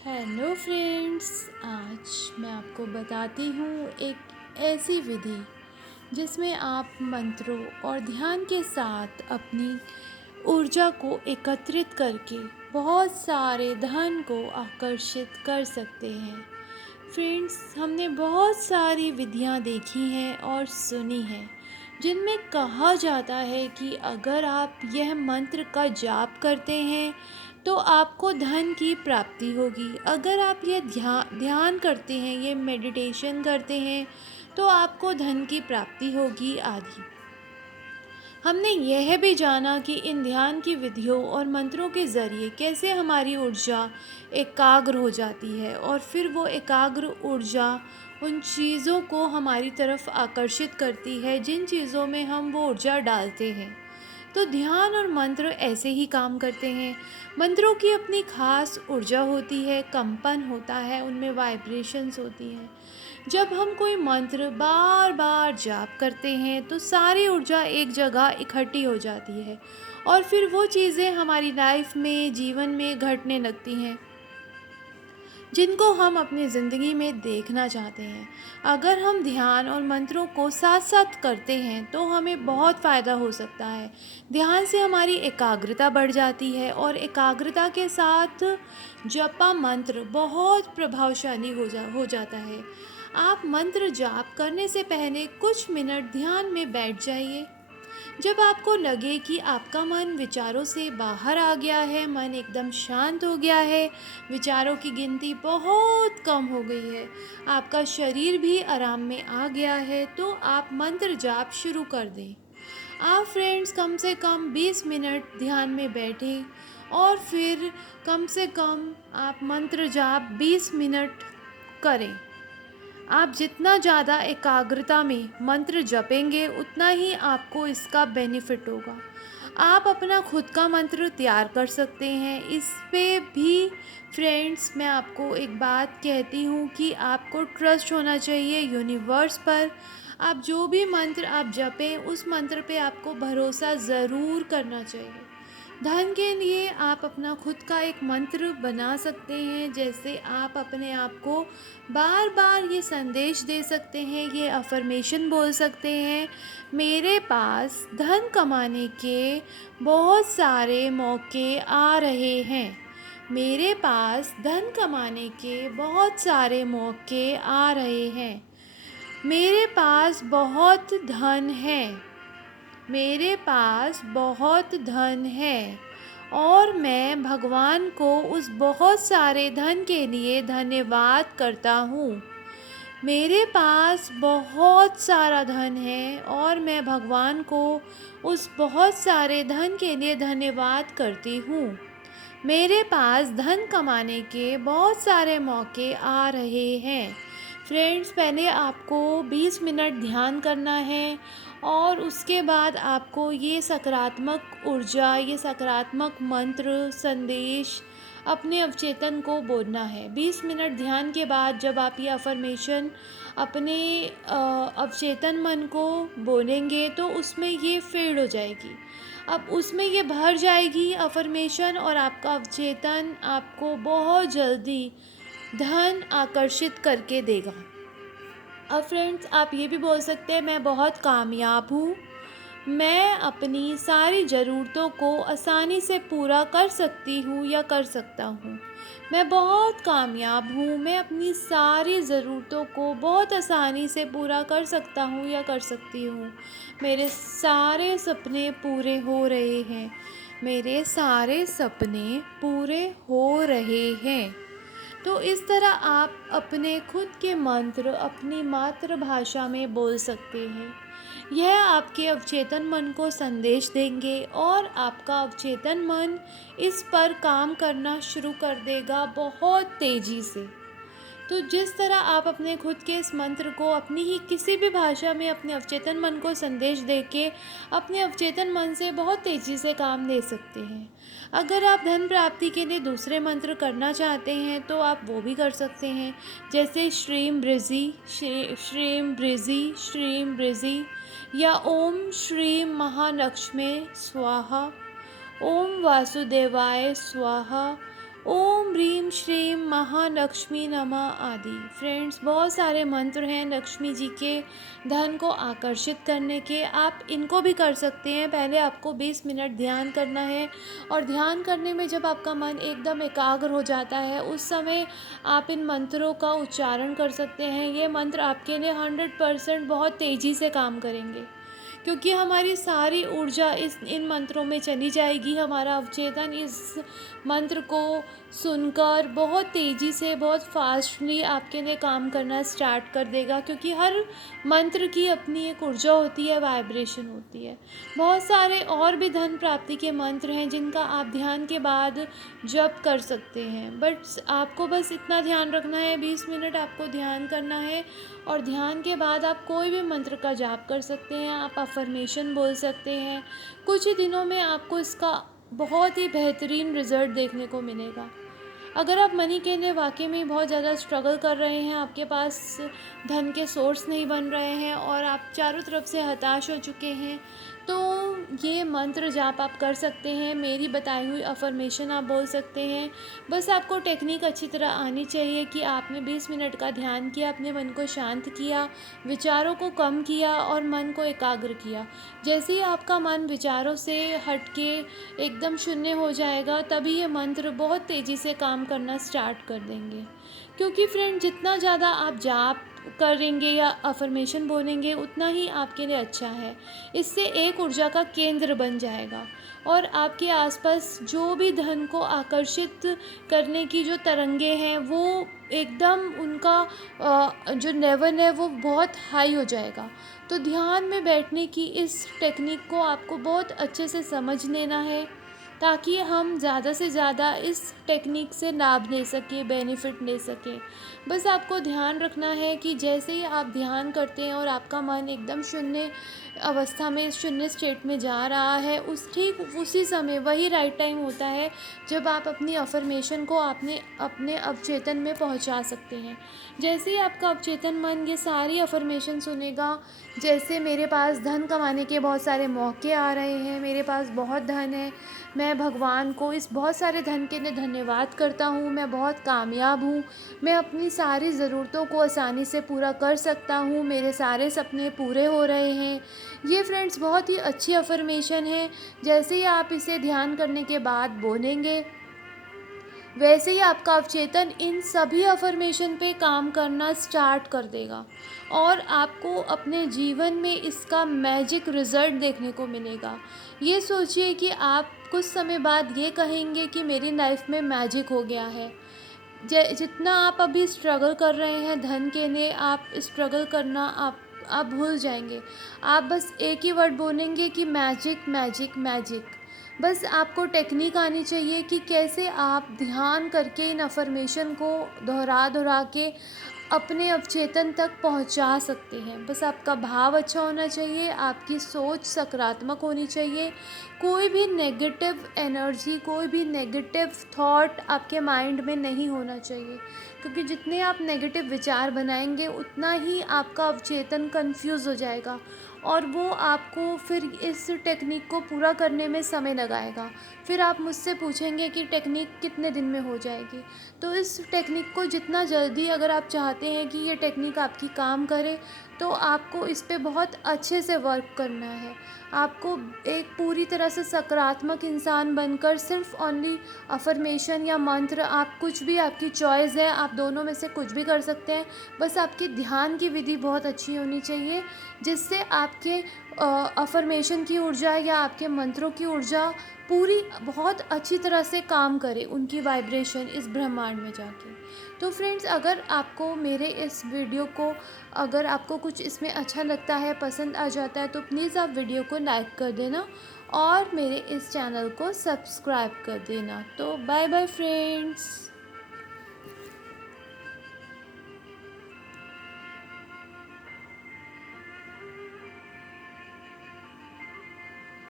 Hello friends. आज मैं आपको बताती हूँ एक ऐसी विधि जिसमें आप मंत्रों और ध्यान के साथ अपनी ऊर्जा को एकत्रित करके बहुत सारे धन को आकर्षित कर सकते हैं। फ्रेंड्स, हमने बहुत सारी विधियाँ देखी हैं और सुनी हैं जिनमें कहा जाता है कि अगर आप यह मंत्र का जाप करते हैं तो आपको धन की प्राप्ति होगी। अगर आप ये ध्यान करते हैं, ये मेडिटेशन करते हैं तो आपको धन की प्राप्ति होगी आदि। हमने यह भी जाना कि इन ध्यान की विधियों और मंत्रों के ज़रिए कैसे हमारी ऊर्जा एकाग्र हो जाती है और फिर वो एकाग्र ऊर्जा उन चीज़ों को हमारी तरफ आकर्षित करती है जिन चीज़ों में हम वो ऊर्जा डालते हैं। तो ध्यान और मंत्र ऐसे ही काम करते हैं। मंत्रों की अपनी खास ऊर्जा होती है, कंपन होता है, उनमें वाइब्रेशंस होती हैं। जब हम कोई मंत्र बार बार जाप करते हैं तो सारी ऊर्जा एक जगह इकट्ठी हो जाती है और फिर वो चीज़ें हमारी लाइफ में, जीवन में घटने लगती हैं जिनको हम अपनी ज़िंदगी में देखना चाहते हैं। अगर हम ध्यान और मंत्रों को साथ साथ करते हैं तो हमें बहुत फ़ायदा हो सकता है। ध्यान से हमारी एकाग्रता बढ़ जाती है और एकाग्रता के साथ जपा मंत्र बहुत प्रभावशाली हो जाता है। आप मंत्र जाप करने से पहले कुछ मिनट ध्यान में बैठ जाइए। जब आपको लगे कि आपका मन विचारों से बाहर आ गया है, मन एकदम शांत हो गया है, विचारों की गिनती बहुत कम हो गई है, आपका शरीर भी आराम में आ गया है, तो आप मंत्र जाप शुरू कर दें। आप फ्रेंड्स कम से कम 20 मिनट ध्यान में बैठें और फिर कम से कम आप मंत्र जाप 20 मिनट करें। आप जितना ज़्यादा एकाग्रता में मंत्र जपेंगे उतना ही आपको इसका बेनिफिट होगा। आप अपना खुद का मंत्र तैयार कर सकते हैं। इस पे भी फ्रेंड्स मैं आपको एक बात कहती हूँ कि आपको ट्रस्ट होना चाहिए यूनिवर्स पर। आप जो भी मंत्र आप जपें उस मंत्र पे आपको भरोसा ज़रूर करना चाहिए। धन के लिए आप अपना खुद का एक मंत्र बना सकते हैं। जैसे आप अपने आप को बार बार ये संदेश दे सकते हैं, ये अफर्मेशन बोल सकते हैं, मेरे पास धन कमाने के बहुत सारे मौके आ रहे हैं। मेरे पास धन कमाने के बहुत सारे मौके आ रहे हैं। मेरे पास बहुत धन है। मेरे पास बहुत धन है और मैं भगवान को उस बहुत सारे धन के लिए धन्यवाद करता हूँ। मेरे पास बहुत सारा धन है और मैं भगवान को उस बहुत सारे धन के लिए धन्यवाद करती हूँ। मेरे पास धन कमाने के बहुत सारे मौके आ रहे हैं। फ्रेंड्स, पहले आपको 20 मिनट ध्यान करना है और उसके बाद आपको ये सकारात्मक ऊर्जा, ये सकारात्मक मंत्र, संदेश अपने अवचेतन को बोलना है। 20 मिनट ध्यान के बाद जब आप ये अफ़र्मेशन अपने अवचेतन मन को बोलेंगे तो उसमें ये फ़ीड हो जाएगी। अब उसमें ये भर जाएगी अफ़र्मेशन और आपका अवचेतन आपको बहुत जल्दी धन आकर्षित करके देगा। अब फ्रेंड्स, आप ये भी बोल सकते हैं, मैं बहुत कामयाब हूँ। मैं अपनी सारी ज़रूरतों को आसानी से पूरा कर सकती हूँ या कर सकता हूँ। मैं बहुत कामयाब हूँ। मैं अपनी सारी ज़रूरतों को बहुत आसानी से पूरा कर सकता हूँ या कर सकती हूँ। मेरे सारे सपने पूरे हो रहे हैं। मेरे सारे सपने पूरे हो रहे हैं। तो इस तरह आप अपने खुद के मंत्र अपनी मातृभाषा में बोल सकते हैं। यह आपके अवचेतन मन को संदेश देंगे और आपका अवचेतन मन इस पर काम करना शुरू कर देगा बहुत तेज़ी से। तो जिस तरह आप अपने खुद के इस मंत्र को अपनी ही किसी भी भाषा में अपने अवचेतन मन को संदेश देके अपने अवचेतन मन से बहुत तेज़ी से काम ले सकते हैं। अगर आप धन प्राप्ति के लिए दूसरे मंत्र करना चाहते हैं तो आप वो भी कर सकते हैं। जैसे श्रीम बृज़ि, श्रीम बृज़ि, श्रीम बृज़ि, या ओम श्रीम महालक्ष्मी स्वाहा, ओम वासुदेवाय स्वाहा, ओम ह्रीं श्रीं स्वाहा, लक्ष्मी नमः आदि। फ्रेंड्स, बहुत सारे मंत्र हैं लक्ष्मी जी के धन को आकर्षित करने के, आप इनको भी कर सकते हैं। पहले आपको 20 मिनट ध्यान करना है, और ध्यान करने में जब आपका मन एकदम एकाग्र हो जाता है, उस समय आप इन मंत्रों का उच्चारण कर सकते हैं। ये मंत्र आपके लिए 100% बहुत तेज़ी से काम करेंगे, क्योंकि हमारी सारी ऊर्जा इन मंत्रों में चली जाएगी। हमारा अवचेतन इस मंत्र को सुनकर बहुत तेज़ी से, बहुत फास्टली आपके लिए काम करना स्टार्ट कर देगा, क्योंकि हर मंत्र की अपनी एक ऊर्जा होती है, वाइब्रेशन होती है। बहुत सारे और भी धन प्राप्ति के मंत्र हैं जिनका आप ध्यान के बाद जप कर सकते हैं, बट आपको बस इतना ध्यान रखना है, 20 मिनट आपको ध्यान करना है, और ध्यान के बाद आप कोई भी मंत्र का जाप कर सकते हैं, आप अफर्मेशन बोल सकते हैं। कुछ ही दिनों में आपको इसका बहुत ही बेहतरीन रिज़ल्ट देखने को मिलेगा। अगर आप मनी के लिए वाकई में बहुत ज़्यादा स्ट्रगल कर रहे हैं, आपके पास धन के सोर्स नहीं बन रहे हैं और आप चारों तरफ से हताश हो चुके हैं, तो ये मंत्र जाप आप कर सकते हैं। मेरी बताई हुई अफर्मेशन आप बोल सकते हैं। बस आपको टेक्निक अच्छी तरह आनी चाहिए कि आपने 20 मिनट का ध्यान किया, अपने मन को शांत किया, विचारों को कम किया और मन को एकाग्र किया। जैसे ही आपका मन विचारों से हट के एकदम शून्य हो जाएगा, तभी ये मंत्र बहुत तेज़ी से काम करना स्टार्ट कर देंगे। क्योंकि फ्रेंड, जितना ज़्यादा आप जाप करेंगे या अफर्मेशन बोलेंगे, उतना ही आपके लिए अच्छा है। इससे एक ऊर्जा का केंद्र बन जाएगा, और आपके आसपास जो भी धन को आकर्षित करने की जो तरंगे हैं, वो एकदम उनका जो लेवल है वो बहुत हाई हो जाएगा। तो ध्यान में बैठने की इस टेक्निक को आपको बहुत अच्छे से समझ लेना है, ताकि हम ज़्यादा से ज़्यादा इस टेक्निक से लाभ ले सकें, बेनिफिट ले सकें। बस आपको ध्यान रखना है कि जैसे ही आप ध्यान करते हैं और आपका मन एकदम शून्य अवस्था में, शून्य स्टेट में जा रहा है, ठीक उसी समय वही राइट टाइम होता है जब आप अपनी अफर्मेशन को अपने अवचेतन में पहुंचा सकते हैं। जैसे ही आपका अवचेतन मन ये सारी अफर्मेशन सुनेगा, जैसे मेरे पास धन कमाने के बहुत सारे मौके आ रहे हैं, मेरे पास बहुत धन है, मैं भगवान को इस बहुत सारे धन के लिए धन्यवाद करता हूँ, मैं बहुत कामयाब हूँ, मैं अपनी सारी ज़रूरतों को आसानी से पूरा कर सकता हूँ, मेरे सारे सपने पूरे हो रहे हैं। ये फ्रेंड्स बहुत ही अच्छी अफर्मेशन है। जैसे ही आप इसे ध्यान करने के बाद बोलेंगे, वैसे ही आपका अवचेतन इन सभी अफर्मेशन पे काम करना स्टार्ट कर देगा, और आपको अपने जीवन में इसका मैजिक रिज़ल्ट देखने को मिलेगा। ये सोचिए कि आप कुछ समय बाद ये कहेंगे कि मेरी लाइफ में मैजिक हो गया है। जितना आप अभी स्ट्रगल कर रहे हैं धन के लिए, आप स्ट्रगल करना आप भूल जाएंगे। आप बस एक ही वर्ड बोलेंगे कि मैजिक मैजिक मैजिक। बस आपको टेक्निक आनी चाहिए कि कैसे आप ध्यान करके इन अफर्मेशन को दोहरा दोहरा के अपने अवचेतन तक पहुंचा सकते हैं। बस आपका भाव अच्छा होना चाहिए, आपकी सोच सकारात्मक होनी चाहिए, कोई भी नेगेटिव एनर्जी, कोई भी नेगेटिव थॉट आपके माइंड में नहीं होना चाहिए, क्योंकि जितने आप नेगेटिव विचार बनाएंगे, उतना ही आपका अवचेतन कंफ्यूज हो जाएगा, और वो आपको फिर इस टेक्निक को पूरा करने में समय लगाएगा। फिर आप मुझसे पूछेंगे कि टेक्निक कितने दिन में हो जाएगी। तो इस टेक्निक को जितना जल्दी, अगर आप चाहते हैं कि ये टेक्निक आपकी काम करे, तो आपको इस पे बहुत अच्छे से वर्क करना है। आपको एक पूरी तरह से सकारात्मक इंसान बनकर सिर्फ ओनली अफर्मेशन या मंत्र, आप कुछ भी, आपकी चॉइस है, आप दोनों में से कुछ भी कर सकते हैं। बस आपकी ध्यान की विधि बहुत अच्छी होनी चाहिए, जिससे आपके अफर्मेशन की ऊर्जा या आपके मंत्रों की ऊर्जा पूरी बहुत अच्छी तरह से काम करे, उनकी वाइब्रेशन इस ब्रह्मांड में जाके। तो फ्रेंड्स, अगर आपको मेरे इस वीडियो को, अगर आपको कुछ इसमें अच्छा लगता है, पसंद आ जाता है, तो प्लीज़ आप वीडियो को लाइक कर देना और मेरे इस चैनल को सब्सक्राइब कर देना। तो बाय बाय फ्रेंड्स।